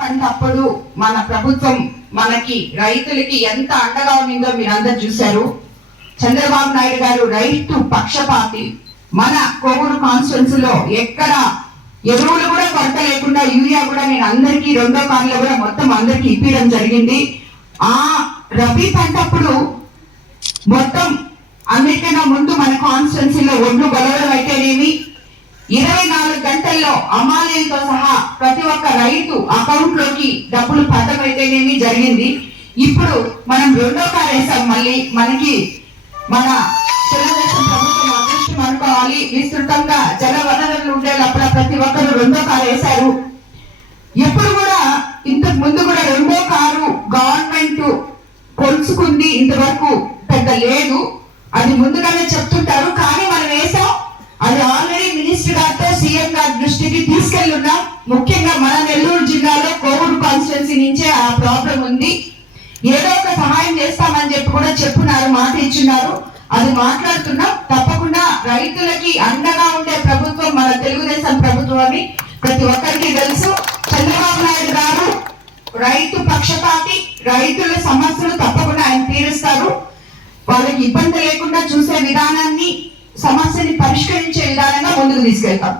పంటప్పుడు మన ప్రభుత్వం మనకి రైతులకి ఎంత అండగా ఉండిందో మీరందరూ చూశారు. చంద్రబాబు నాయుడు గారు రైతు పక్షపాతి. మన కోవూరు కాన్స్టిట్యున్సీ లో ఎక్కడ ఎరువులు కూడా కొరత లేకుండా యూరియా కూడా నేను అందరికీ రెండో కాలంలో కూడా మొత్తం అందరికి ఇప్పించడం జరిగింది. ఆ రబీ పంటప్పుడు మొత్తం అన్నిటికన్నా ముందు మన కాన్స్టిట్యున్సీలో ఒడ్లు గొలవడం అయితేనేమి? ఇరవై నాలుగు గంటల్లో అమాలయంతో సహా ప్రతి ఒక్క రైతు అకౌంట్లోకి డబ్బులు పడడం జరిగింది. ఇప్పుడు మనం రెండో కారు మళ్ళీ మనకి మన తెలుగుదేశం ప్రభుత్వం అదృష్టం అనుకోవాలి. విస్తృతంగా జల వనరులు ఉండే లోపల ప్రతి ఒక్కరు రెండో కారు వేశారు. ఎప్పుడు కూడా ఇంతకు ముందు కూడా రెండో కారు గవర్నమెంట్ కొలుసుకుంది. ఇంతవరకు పెద్ద లేదు. అది ముందుగానే చెప్తుంటారు. కానీ ముఖ్యంగా మన నెల్లూరు జిల్లాలో కోవిడ్ కాన్స్టిట్యున్సీ నుంచే ఆ ప్రాబ్లం ఉంది. ఏదో ఒక సహాయం చేస్తామని చెప్పి కూడా చెప్పున్నారు మాట ఇచ్చున్నారు. అది మాట్లాడుతున్నాం. తప్పకుండా రైతులకి అండగా ఉండే ప్రభుత్వం మన తెలుగుదేశం ప్రభుత్వం అని ప్రతి ఒక్కరికి తెలుసు. చంద్రబాబు నాయుడు గారు రైతు పక్షపాతి రైతుల సమస్యలు తప్పకుండా ఆయన తీరుస్తారు. వాళ్ళకి ఇబ్బంది లేకుండా చూసే విధానాన్ని సమస్యని పరిష్కరించే విధానంగా ముందుకు తీసుకెళ్తాం.